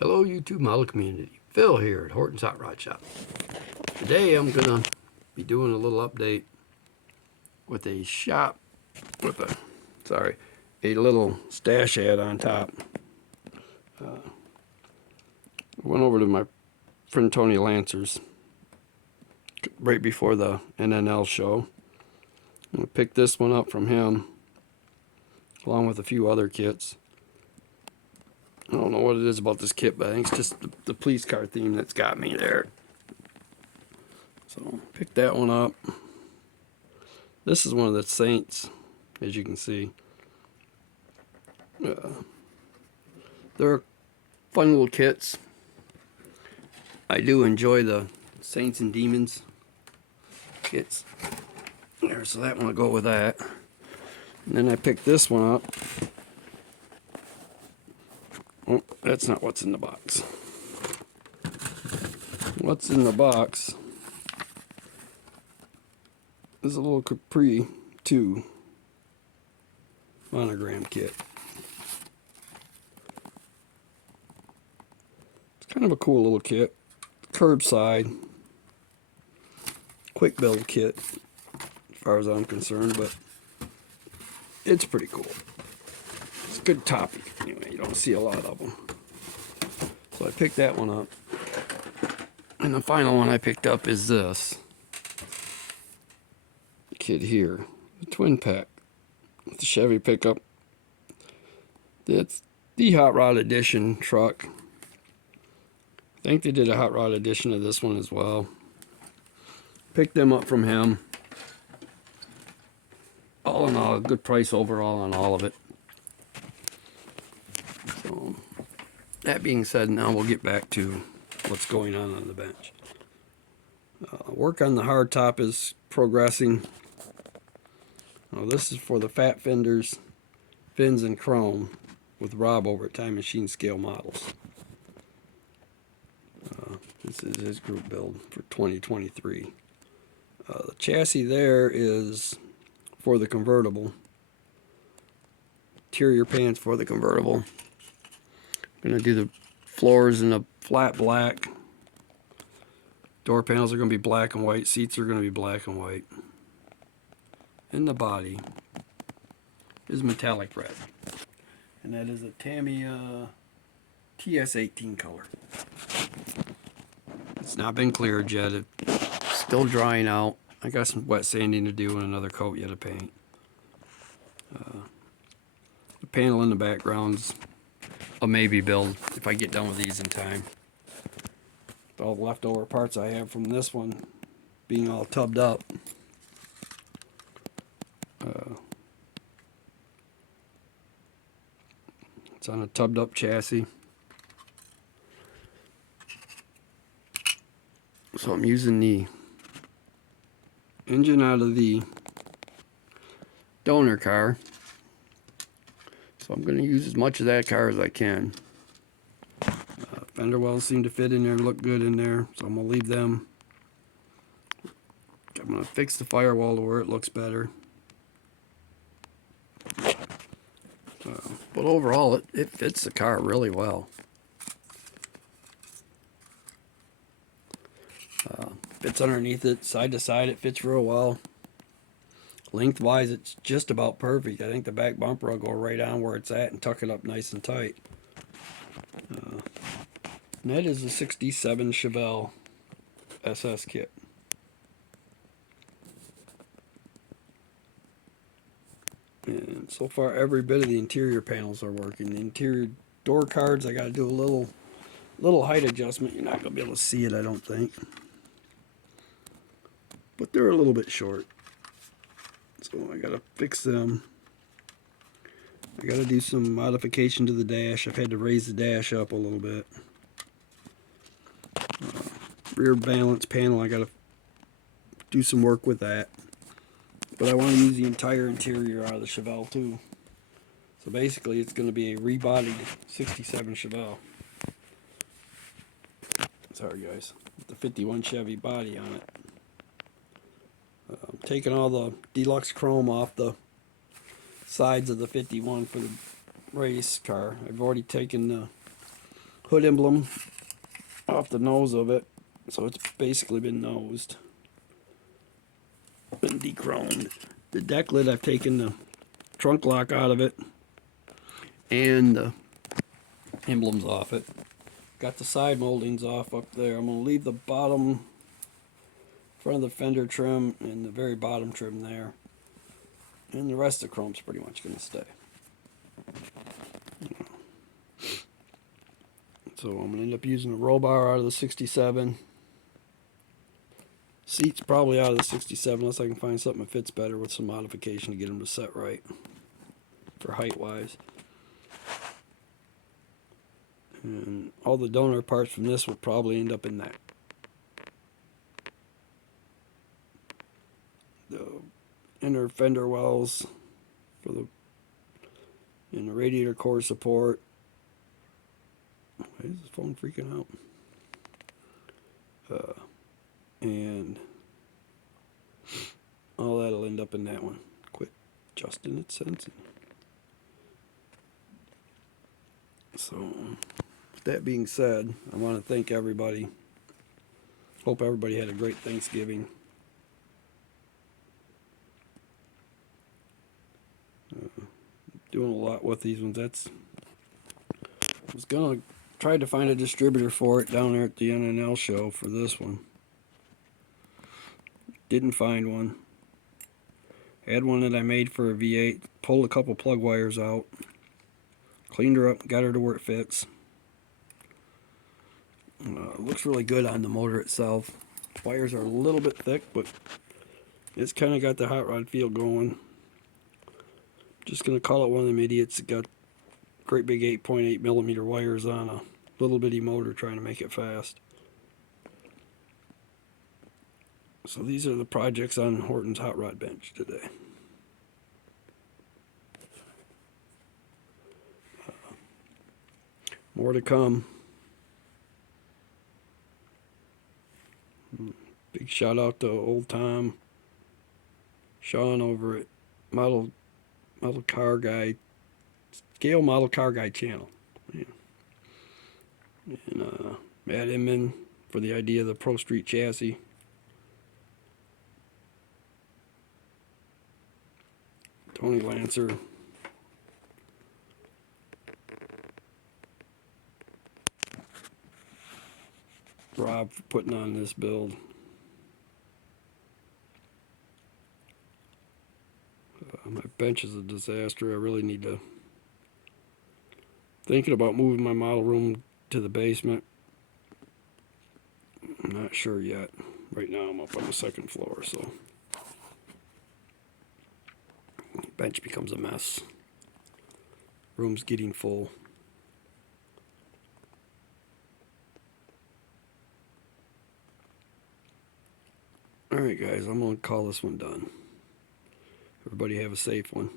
Hello YouTube model community, Phil here at Horton's Hot Rod Shop. Today I'm gonna be doing a little update with a shop with a little stash ad on top. I went over to my friend Tony Lancer's right before the NNL show. I picked this one up from him along with a few other kits. I don't know what it is about this kit, but I think it's just the police car theme that's got me there. So picked that one up. This is one of the Saints, as you can see. They're fun little kits. I do enjoy the Saints and Demons kits. There, so that one will go with that. And then I picked this one up. Oh, that's not what's in the box. What's in the box is a little Capri 2 monogram kit. It's kind of a cool little kit. Curbside, quick build kit, as far as I'm concerned, but it's pretty cool. It's a good topic. Anyway, you don't see a lot of them. So I picked that one up. And the final one I picked up is this kit here, the twin pack with the Chevy pickup. It's the Hot Rod Edition truck. I think they did a Hot Rod Edition of this one as well. Picked them up from him. All in all, a good price overall on all of it. So, that being said, now we'll get back to what's going on the bench. Work on the hardtop is progressing. This is for the fat fenders, fins, and chrome with Rob over at Time Machine Scale Models. This is his group build for 2023. The chassis there is for the convertible. Interior pans for the convertible. I'm going to do the floors in a flat black. Door panels are going to be black and white. Seats are going to be black and white. And the body is metallic red. And that is a Tamiya TS18 color. It's not been cleared yet. It's still drying out. I got some wet sanding to do and another coat yet to paint. The panel in the background's a maybe build if I get done with these in time. All the leftover parts I have from this one being all tubbed up. It's on a tubbed up chassis. So I'm using the engine out of the donor car. So I'm going to use as much of that car as I can. Fender wells seem to fit in there, look good in there, so I'm going to leave them. I'm going to fix the firewall to where it looks better. But overall, it fits the car really well. Fits underneath it, side to side, it fits real well. Lengthwise, it's just about perfect. I think the back bumper will go right on where it's at and tuck it up nice and tight. And that is a 67 Chevelle SS kit. And so far, every bit of the interior panels are working. The interior door cards, I got to do a little height adjustment. You're not going to be able to see it, I don't think. But they're a little bit short. So I got to fix them. I got to do some modification to the dash. I've had to raise the dash up a little bit. Rear balance panel, I got to do some work with that. But I want to use the entire interior out of the Chevelle too. So basically it's going to be a rebodied 67 Chevelle. Sorry guys. With the 51 Chevy body on it. I'm taking all the deluxe chrome off the sides of the 51 for the race car. I've already taken the hood emblem off the nose of it, so it's basically been nosed, been dechromed. The deck lid, I've taken the trunk lock out of it and the emblems off it. Got the side moldings off up there. I'm going to leave the bottom front of the fender trim and the very bottom trim there, and the rest of the chrome's pretty much going to stay. So I'm going to end up using a roll bar out of the 67. Seats probably out of the 67 unless I can find something that fits better with some modification to get them to set right for height wise. And all the donor parts from this will probably end up in that. The inner fender wells for the and the radiator core support. Why is this phone freaking out? And all that'll end up in that one. Quit adjusting its sensing. So, with that being said, I want to thank everybody. Hope everybody had a great Thanksgiving. Doing a lot with these ones. I was gonna try to find a distributor for it down there at the NNL show for this one. Didn't find one. Had one that I made for a V8. Pulled a couple plug wires out. Cleaned her up, got her to where it fits. Looks really good on the motor itself. Wires are a little bit thick, but it's kind of got the hot rod feel going. Just going to call it one of them idiots that got great big 8.8 millimeter wires on a little bitty motor trying to make it fast. So these are the projects on Horton's hot rod bench today. More to come. Big shout out to old Tom, Sean over at Model Car Guy, Scale Model Car Guy channel. Yeah. And Matt Inman for the idea of the Pro Street chassis. Tony Lancer. Rob for putting on this build. My bench is a disaster. I really need to thinking about moving my model room to the basement. I'm not sure yet. Right now I'm up on the second floor, so bench becomes a mess. Room's getting full. Alright guys, I'm going to call this one done. Everybody have a safe one.